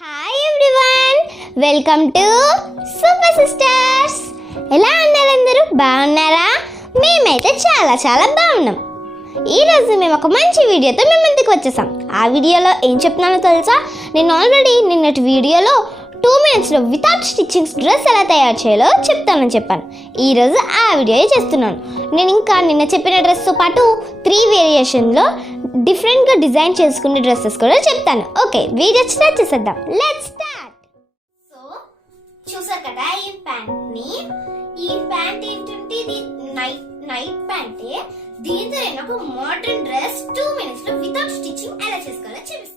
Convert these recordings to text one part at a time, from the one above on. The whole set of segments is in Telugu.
Hi everyone welcome to super sisters ఎలా ఉన్నారు అందరూ? బాగున్నారా? మేమైతే చాలా చాలా బాగున్నాం. ఈరోజు మేము ఒక మంచి వీడియోతో మేము ముందుకు వచ్చేసాం. ఆ వీడియోలో ఏం చెప్తున్నానో తెలుసా? నేను ఆల్రెడీ నిన్నటి వీడియోలో టూ మినిట్స్లో వితౌట్ స్టిచ్చింగ్స్ డ్రెస్ ఎలా తయారు చేయాలో చెప్తానని చెప్పాను. ఈరోజు ఆ వీడియో చేస్తున్నాను. నేను ఇంకా నిన్న చెప్పిన డ్రెస్తో పాటు త్రీ వేరియేషన్లో డిఫరెంట్గా డిజైన్ చేసుకునే డ్రెస్సెస్ కూడా చెప్తాను. ఓకే వీడియో స్టార్ట్ చేసేద్దాం. లెట్స్ స్టార్ట్ సో చూసారు కదా ఈ ప్యాంట్ని? ఈ ప్యాంట్ ఏంటంటే ఇది నైట్ నైట్ ప్యాంటే. దీంతో నేను ఒక మోడర్న్ డ్రెస్ టూ మినిట్స్లో వితౌట్ స్టిచ్చింగ్ ఎలా చేసుకోవాలో చూపిస్తాను.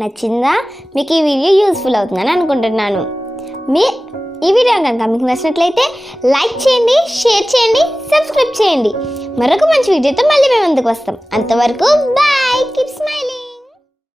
నచ్చిందా? మీకు ఈ వీడియో యూస్ఫుల్ అవుతుందని అనుకుంటున్నాను. మీ ఈ వీడియో కనుక మీకు నచ్చినట్లయితే లైక్ చేయండి షేర్ చేయండి సబ్స్క్రైబ్ చేయండి. మరొక మంచి వీడియోతో మళ్ళీ మేము ముందుకు వస్తాం. అంతవరకు బాయ్ కీప్ స్మైలింగ్